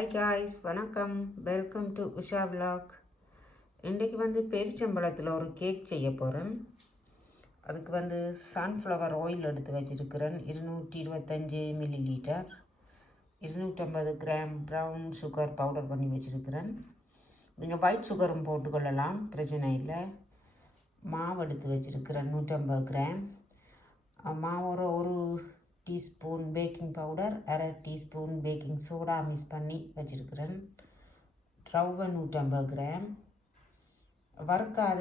Hi guys, வணக்கம். Welcome to Usha vlog. இன்றைக்கு பேரிச்சம்பழத்தில் ஒரு கேக் செய்ய போகிறேன். அதுக்கு சன்ஃப்ளவர் ஆயில் எடுத்து வச்சுருக்கிறேன். 225 ml, 250 gram brown sugar powder பண்ணி வச்சுருக்கிறேன். நீங்கள் ஒயிட் சுகரும் போட்டுக்கொள்ளலாம், பிரச்சனை இல்லை. மாவு எடுத்து வச்சுருக்கிறேன் 150 கிராம். மாவோட ஒரு டீஸ்பூன் பேக்கிங் பவுடர், அரை டீஸ்பூன் பேக்கிங் சோடா மிக்ஸ் பண்ணி வச்சுருக்கிறேன். ரவை 150 கிராம். வறுக்காத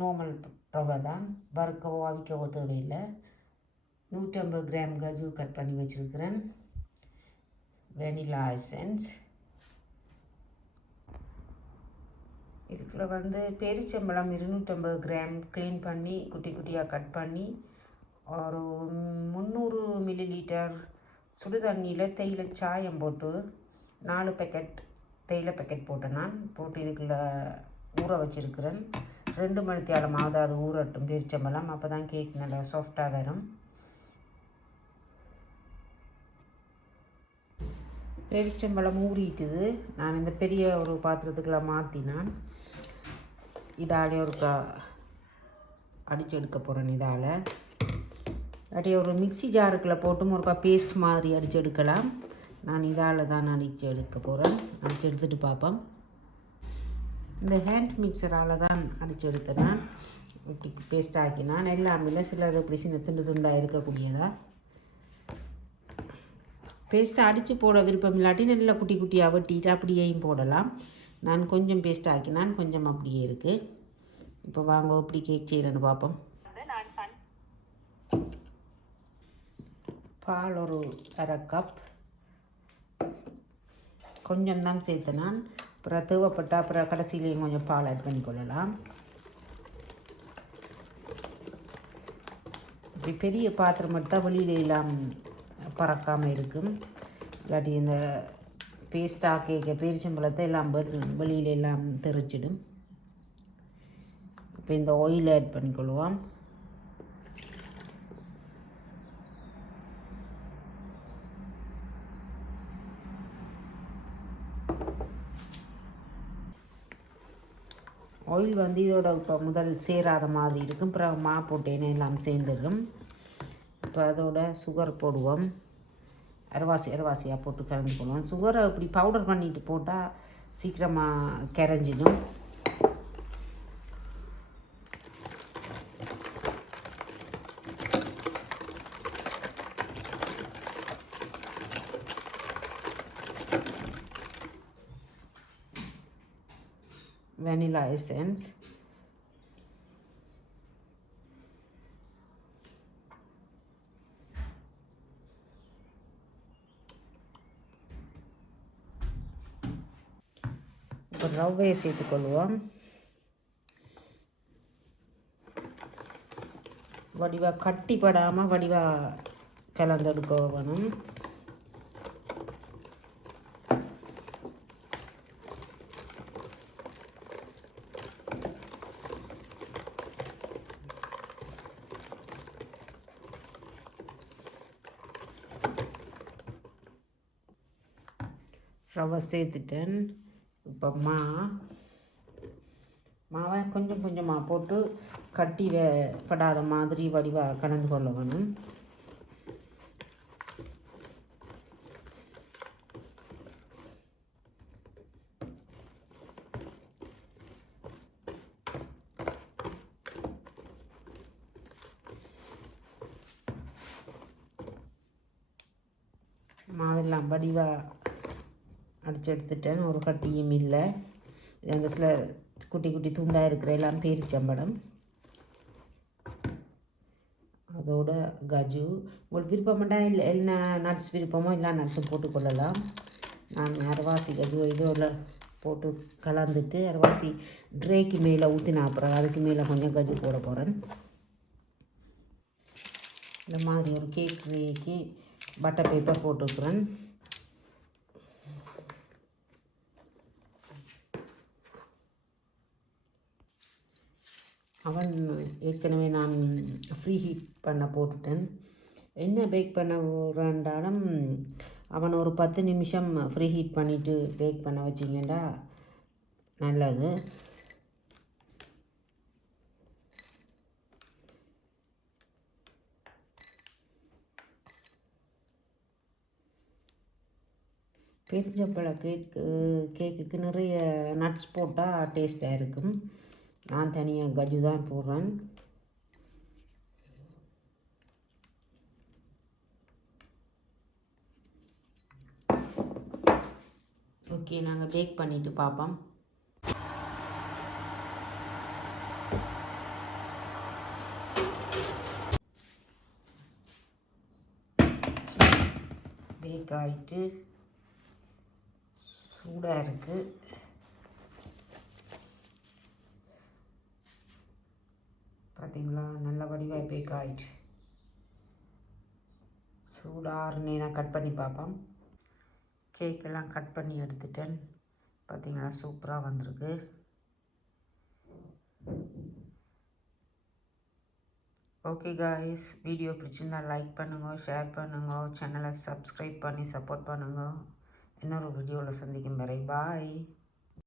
நார்மல் ரவை தான், வறுக்கவோ அவிக்கவோ தேவையில்லை. 150 கிராம் கஜு கட் பண்ணி வச்சுருக்கிறேன். Vanilla essence. இதுக்குள்ள பேரிச்சம்பழம் 250 கிராம் க்ளீன் பண்ணி குட்டி குட்டியாக கட் பண்ணி ஒரு 300 மில்லிலிட்டர் சுடு தண்ணியில் தேயிலை சாயம் போட்டு 4 பேக்கெட் தேயிலை பேக்கெட் போட்டேன். நான் போட்டு இதுக்குள்ளே ஊற வச்சுருக்கிறேன். 2 மணி நேரமாவது அது ஊறட்டும் பேரிச்சம்பழம். அப்போ தான் கேக் நல்லா சாஃப்டாக வரும். பேரிச்சம்பழம் ஊறிட்டுது. நான் இந்த பெரிய ஒரு பாத்திரத்துக்குள்ளே மாற்றினான். இதாலே ஒரு அடித்து எடுக்க போகிறேன். இதால் அப்படியே ஒரு மிக்சி ஜாருக்குள்ளே போட்டும் ஒருக்கா பேஸ்ட் மாதிரி அடித்து எடுக்கலாம். நான் இதால் தான் அடித்து எடுக்க போகிறேன். அடித்து எடுத்துகிட்டு பார்ப்போம். இந்த ஹேண்ட் மிக்சரால் தான் அடித்து எடுத்தேன். இப்படி பேஸ்ட் ஆக்கினான். எல்லாமே சிலது இப்படி சின்ன துண்டு துண்டாக இருக்கக்கூடியதா. பேஸ்ட்டை அடித்து போட விருப்பம் இல்லாட்டி நல்லா குட்டி குட்டியாக வெட்டிட்டு அப்படியேயும் போடலாம். நான் கொஞ்சம் பேஸ்ட் ஆக்கினான், கொஞ்சம் அப்படியே இருக்குது. இப்போ வாங்க எப்படி கேக் செய்கிறேன்னு பார்ப்போம். பால் ஒரு அரை கப், கொஞ்சம் தான் சேர்த்து நான். அப்புறம் தேவைப்பட்டால் அப்புறம் கடைசியிலையும் கொஞ்சம் பால் ஆட் பண்ணிக்கொள்ளலாம். இப்படி பெரிய பாத்திரம் எடுத்தால் வெளியில எல்லாம் பறக்காமல் இருக்கும். இல்லாட்டி இந்த பேஸ்டாக கேட்க பேரிச்சம்பழத்தை எல்லாம் வெளியில எல்லாம் தெரிச்சிடும். இப்போ இந்த ஆயில் ஆட் பண்ணிக்கொள்வோம். ஆயில் இதோட இப்போ முதல் சேராத மாதிரி இருக்கும். அப்புறம் மா போட்டேன்னு எல்லாம் சேர்ந்துடும். இப்போ அதோட சுகர் போடுவோம். அரைவாசியாக போட்டு கலந்து போடுவோம். சுகரை இப்படி பவுடர் பண்ணிட்டு போட்டால் சீக்கிரமாக கரைஞ்சிடும். வெனிலா எசன்ஸ், இப்போ ரவையை சேர்த்துக்கொள்வோம். வடிவாக கட்டிப்படாமல் வடிவாக கலந்தெடுக்க வேணும். ரவை சேர்த்துட்டேன். இப்போ மாவை கொஞ்சம் கொஞ்சமாக போட்டு கட்டி படாத மாதிரி வடிவாக கலந்து கொள்ள வேணும். மாவெல்லாம் வடிவாக அடித்து எடுத்துட்டேன். ஒரு கட்டியும் இல்லை. அந்த சில குட்டி குட்டி துண்டாக இருக்கிற எல்லாம் பேரிச்சம்பழம். அதோட கஜு. உங்களுக்கு விருப்பமாட்டா இல்லை என்ன நட்ஸ் விருப்பமோ எல்லா நட்ஸும் போட்டுக்கொள்ளலாம். நான் அரைவாசி கஜு இதோட போட்டு கலந்துட்டு அரைவாசி ட்ரேக்கு மேலே ஊற்றினா அப்புறம் அதுக்கு மேலே கொஞ்சம் கஜு போட போகிறேன். இந்த மாதிரி ஒரு கேக் ட்ரேக்கு பட்டர் பேப்பர் போட்டுக்கிறேன். அவன் ஏற்கனவே நான் ஃப்ரீ ஹீட் பண்ண போட்டுட்டேன். என்ன பேக் பண்ண வேண்டாலும் அவன் ஒரு 10 நிமிஷம் ஃப்ரீ ஹீட் பண்ணிவிட்டு பேக் பண்ண வச்சிங்கன்னா நல்லது. பேரிச்சம்பழ கேக்குக்கு நிறைய நட்ஸ் போட்டால் டேஸ்ட்டாக இருக்கும். நான் தனியாக கஜு தான் போடுறேன். ஓகே, நாங்கள் பேக் பண்ணிவிட்டு பார்ப்போம். பேக் ஆகிட்டு சூடாக இருக்குது. பார்த்தீங்களா, நல்ல வடிவாக பேக் ஆகிட்டு. சூடாக கட் பண்ணி பார்ப்போம். கேக்கெல்லாம் கட் பண்ணி எடுத்துட்டேன். பார்த்தீங்களா, சூப்பராக வந்திருக்கு. ஓகே காய்ஸ், வீடியோ பிடிச்சிருந்தா லைக் பண்ணுங்க, ஷேர் பண்ணுங்க, சேனலை சப்ஸ்கிரைப் பண்ணி சப்போர்ட் பண்ணுங்க. இன்னொரு வீடியோவில் சந்திக்கும் வரை பாய்.